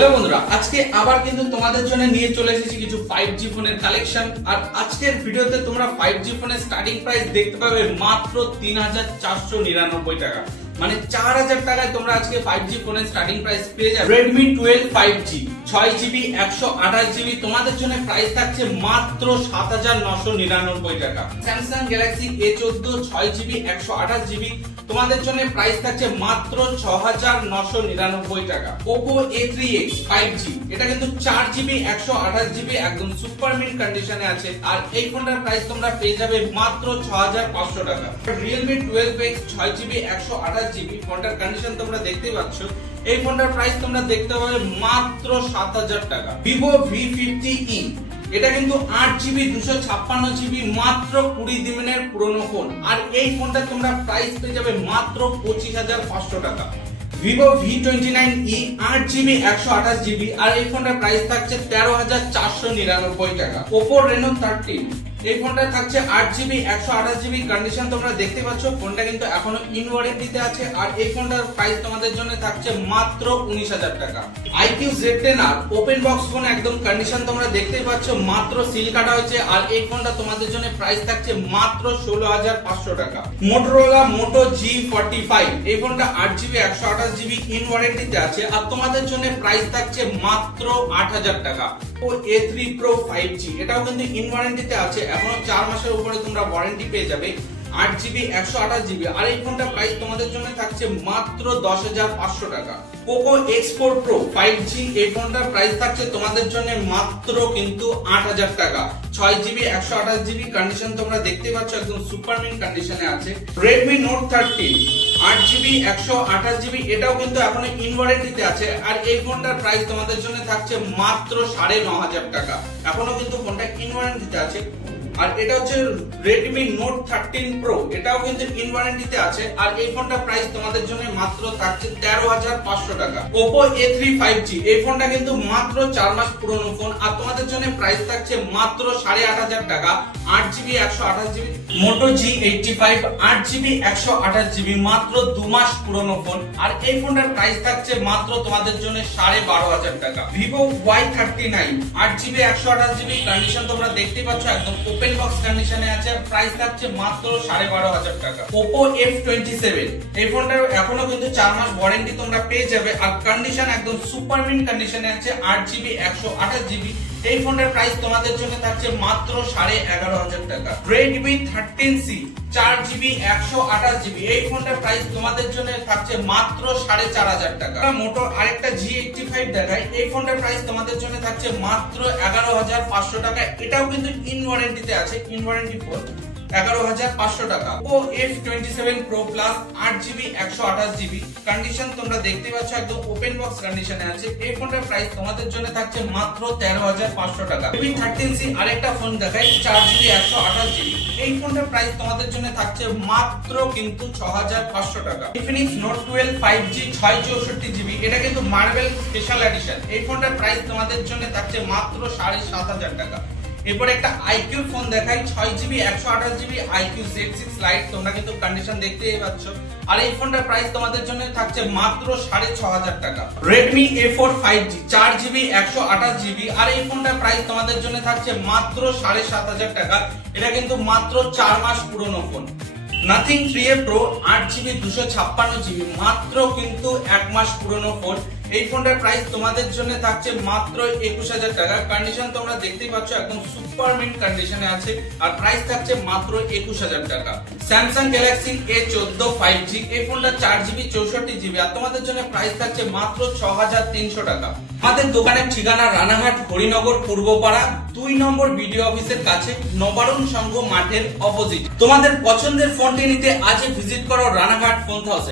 Hello বন্ধুরা, আজকে আবার কিন্তু তোমাদের জন্য নিয়ে চলে এসেছি কিছু 5G ফোনের কালেকশন। আর আজকের ভিডিওতে তোমরা 5G ফোনের স্টার্টিং প্রাইস দেখতে পাবে মাত্র ৩,৪৯৯ টাকা, মানে ৪,০০০ টাকায় তোমরা আজকে 5G ফোনের স্টার্টিং প্রাইস পেয়ে যাবে। Redmi 12 5G 6GB 128GB তোমাদের জন্য প্রাইস থাকছে মাত্র ৭,৯৯৯ টাকা। Samsung Galaxy A14 6GB 128GB তোমাদের জন্য প্রাইস থাকছে মাত্র ৬,৯৯৯ টাকা। Oppo A3X 5G এটা কিন্তু 4GB 128GB একদম সুপার মিন্ট কন্ডিশনে আছে, আর এই ফোনটার প্রাইস তোমরা পেয়ে যাবে মাত্র ৬,৫০০ টাকা। Realme 12X 6GB 128GB ফোনটার কন্ডিশন তোমরা দেখতেই পাচ্ছ, এই ফোনটার প্রাইস তোমরা দেখতে পাবে মাত্র ৭,০০০ টাকা। Vivo V50e এটা কিন্তু 8GB 256GB মাত্র 20 দিনের পুরনো ফোন, আর এই ফোনটা তোমরা প্রাইস পেয়ে যাবে মাত্র 25,৫০০ টাকা। Vivo V29e 8GB 128GB আর এই ফোনটার প্রাইস থাকছে 13,৪৯৯ টাকা। Oppo Reno 13 এই ফোনটা থাকছে 8GB 128GB কন্ডিশন তোমরা দেখতে পাচ্ছ, ফোনটা কিন্তু এখনো ইন ওয়ারেন্টিতে আছে, আর এই ফোনটার প্রাইস তোমাদের জন্য থাকছে মাত্র 19,০০০ টাকা। iQOO Z10R open box phone একদম কন্ডিশন তোমরা দেখতেই পাচ্ছ, মাত্র সিল কাটা হয়েছে, আর এই ফোনটা তোমাদের জন্য প্রাইস থাকছে মাত্র 16,৫০০ টাকা। Motorola Moto G45 এই ফোনটা 8GB 128GB ইন ওয়ারেন্টিতে আছে, আর তোমাদের জন্য প্রাইস থাকছে মাত্র 8,০০০ টাকা। A3 Pro 5G এটাও কিন্তু ইন ওয়ারেন্টিতে আছে, এখনো 4 মাসের উপরে তোমরা ওয়ারেন্টি পেয়ে যাবে। 8GB 128GB আর এই ফোনটার প্রাইস তোমাদের জন্য থাকছে মাত্র 10,৫০০ টাকা। Poco X4 Pro 5G এই ফোনটার প্রাইস থাকছে তোমাদের জন্য মাত্র কিন্তু 8,০০০ টাকা। 6GB 128GB কন্ডিশন তোমরা দেখতে পাচ্ছ, একদম সুপার মিন্ট কন্ডিশনে আছে। Redmi Note 13 8GB 128GB এটাও কিন্তু এখনো ইন ওয়ারেন্টিতে আছে, আর এই ফোনটার প্রাইস তোমাদের জন্য থাকছে মাত্র 9,৫০০ টাকা। এখনো কিন্তু ফোনটা ইন ওয়ারেন্টিতে আছে। আর এটা হচ্ছে Redmi Note 13 Pro এটাও কিন্তু ইন ওয়ারেন্টিতে আছে, আর এই ফোনটার প্রাইস তোমাদের জন্য মাত্র থাকছে 13,৫০০ টাকা। Oppo A3 5G এই ফোনটা কিন্তু মাত্র 4 মাস পুরনো ফোন, আর তোমাদের জন্য প্রাইস থাকছে মাত্র 8,৫০০ টাকা। 8GB 128GB Moto G85 8GB 128GB মাত্র 2 মাস পুরনো ফোন, আর এই ফোনটার প্রাইস থাকছে মাত্র তোমাদের জন্য 12,৫০০ টাকা। Vivo Y39 8GB 128GB condition তোমরা দেখতে পাচ্ছ, একদম ওপেন বক্স কন্ডিশনে আছে, প্রাইস থাকছে মাত্র 12,৫০০ টাকা। Oppo F27 এই ফোনটার এখনো কিন্তু 4 মাস ওয়ারেন্টি তোমরা পেয়ে যাবে, আর কন্ডিশন একদম সুপার মিন্ট কন্ডিশনে আছে। 8GB 128GB এই ফোনটার প্রাইস তোমাদের জন্য থাকছে মাত্র 11,৫০০ টাকা। Redmi 13C 4GB 128GB এই ফোনটার প্রাইস তোমাদের জন্য থাকছে মাত্র 4,৫০০ টাকা। মোটো আরেকটা G85 দেখাই, এই ফোনটার প্রাইস তোমাদের জন্য থাকছে মাত্র 11,৫০০ টাকা। এটাও কিন্তু ইন ওয়ারেন্টিতে আছে, ইন ওয়ারেন্টি ফোন 11,৫০০ টাকা। Oppo F27 Pro Plus 8GB 128GB condition তোমরা দেখতে পাচ্ছ, একদম ওপেন বক্স কন্ডিশনে আছে। এই ফোনটার প্রাইস তোমাদের জন্য থাকছে মাত্র 13,৫০০ টাকা। Redmi 13C আরেকটা ফোন দেখাই 4GB 128GB এই ফোনটার প্রাইস তোমাদের জন্য থাকছে মাত্র কিন্তু 6,৫০০ টাকা। Infinix Note 12 5G 664GB এটা কিন্তু মার্বেল স্পেশাল এডিশন, এই ফোনটার প্রাইস তোমাদের জন্য থাকছে মাত্র 7,৫০০ টাকা। এরপর একটা iQOO ফোন দেখাই 6GB 128GB iQOO Z6 Lite তোমরা কিন্তু কন্ডিশন দেখতেই পাচ্ছ, আর এই ফোনটার প্রাইস তোমাদের জন্য থাকছে মাত্র 6,৫০০ টাকা। Redmi A4 5G 4GB 128GB আর এই ফোনটার প্রাইস তোমাদের জন্য থাকছে মাত্র 7,৫০০ টাকা। এটা কিন্তু মাত্র 4 মাস পুরনো phone. Nothing 3A Pro 8GB 256GB মাত্র কিন্তু 1 মাস পুরনো ফোন, এই ফোনটার প্রাইস তোমাদের জন্য থাকছে মাত্র 21,০০০ টাকা। কন্ডিশন তোমরা দেখতেই পাচ্ছ, একদম সুপার মিন্ট কন্ডিশনে আছে, আর প্রাইস থাকছে মাত্র 21,০০০ টাকা। Samsung Galaxy A14 5G এই ফোনটা 4GB 64GB আর তোমাদের জন্য প্রাইস থাকছে মাত্র 6,৩০০ টাকা। আমাদের দোকানের ঠিকানা রানাঘাট হরিনগর পূর্বপাড়া 2 নম্বর বিডিও অফিসের কাছে, নবারুণ সংঘ মাঠের অপোজিট। তোমাদের পছন্দের ফোনটি নিতে আজই ভিজিট করো রানাঘাট ফোন হাউসে।